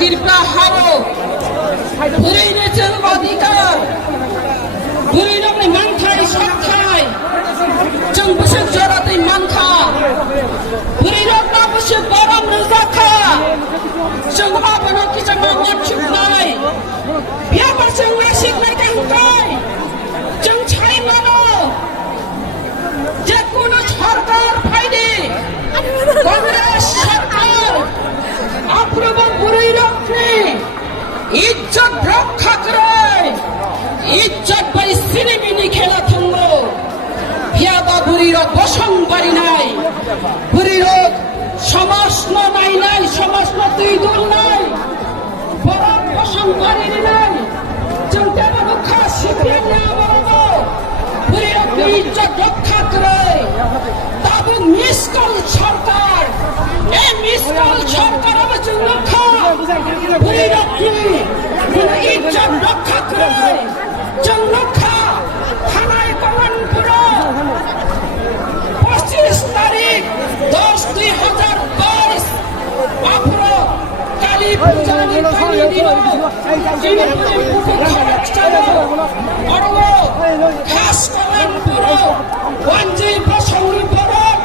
कृपा हारो बुरैनो जों अधिकार बुरैनो मानथाय सत्थाय जों बोसोर जरादै मानखा बुरैनो ना बोसोर गरम नजाखा जों माबनो किजों मथुबनाय बियाबार जों नासिगनाय गांखाय जों छायमानो जे कोनो सरकार फायदे कांग्रेस सरकार आपनोबो बुरै रखने इज्जत रक्षा करे इज्जत बाई सिनेमिनि खेला थांगो बियाबा बुरै रक बसं बारिनाय बुरै रक समाजन नायनाय समाजन दैदुल नाय बरं बसं बारिनाय जों तेबो रक्षा सिपिएमनि आमोलावबो बुरै रकनि इज्जत रक्षा करे दाबो मिसकल सरकार ए मिसकल सरकाराबो जों रक्षा बुरै रकनि इज्जत रक्षा करे जों रक्षा थानाय कमानपुराव 25 तारिख 10/2022 आपरो काली पूजानि पानी दिनो जिनिपुरि पुकुर खरकचारो अरबो खास कमानपुराव वानजि बसंनि बरक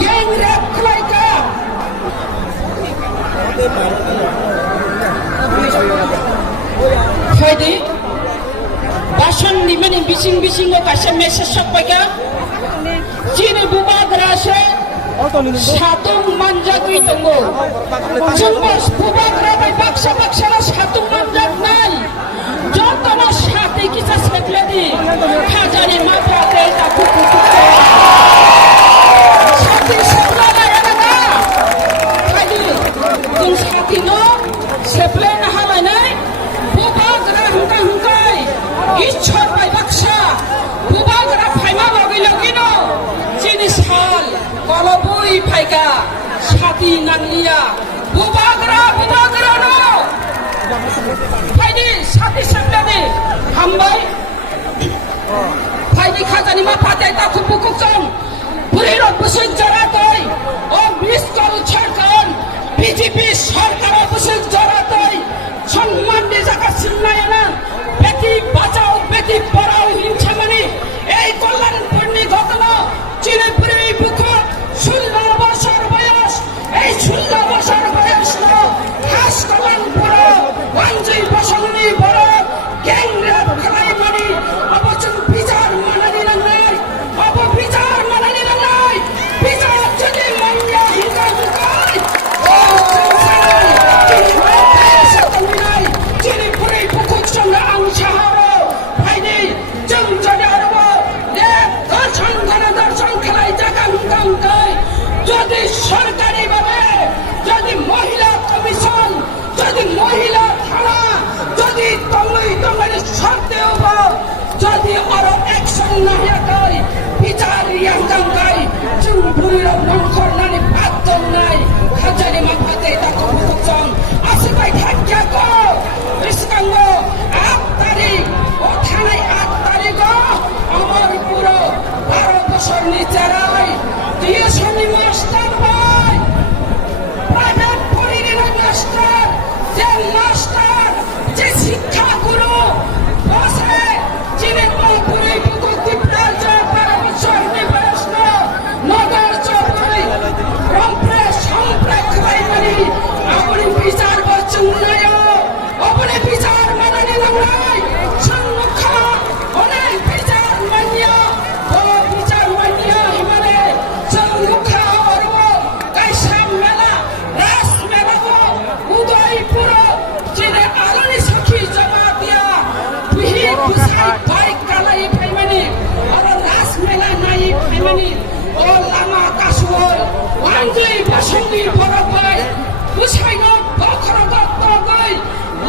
गें रेप खालायगा फायदे बासन निमेनि बिसिं बिसिंगो कासे मेसेज सपायगा जिनि बुबाग्रासे सातुं मानजागै दंगो जों बुबाग्रा बाय बाक्सा बाक्साना सातुं मानजाग नाय जतनो साथै किसा सेप्लेदि खाजानि माफ्राते दाखु कुकुते साथै सेप्लाना याना फायदे जों साथैनो सेप्लेना हालायनाय बुबाग्रा हुंका हुंकाय इच्छर बाय बाक्सा बुबाग्रा फायमा लगै लगैनो जिनि साल कलबुई फायगा साथि नांलिया बुबाग्रा बुबाग्रानो फायदि साथि सेप्लेदि हामबाय फायदि खाजानि मा फाते दाखु बुकुकजों बुरै रक बोसोर जरातै ओ मिसकल सरकार বিজেপি সরকার বসে জড়াতই সম্মাননি জায়গা চিন্নায়না বেটি বাঁচাও বেটি পড়াও হিংসা মানে এই কল্যাণপুরনি ঘটনা চিনেপুরে এই বুক 16 বছর বয়স এই 16 বছর বয়স খাস কল্যাণপুর ওয়ানজি বসংনি বড় গ্যাং রেপ খালাই মানে অবচন বিচার মানানি নাই অব বিচার মানানি নাই বিচার যদি মঙ্গা হিংসা হুকাই চিনি পুরে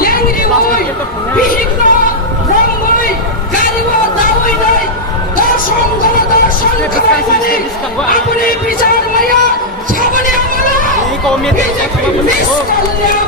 লেংৰি মই বিভিন্ন ৰংমৈ গাড়ীব দাৱৈ নাই দৰ্শন গণদৰ্শন খাবনি আপুনি বিচাৰ মায়া চাবনি আমাৰ বিজেপি মিছ কল্যাণ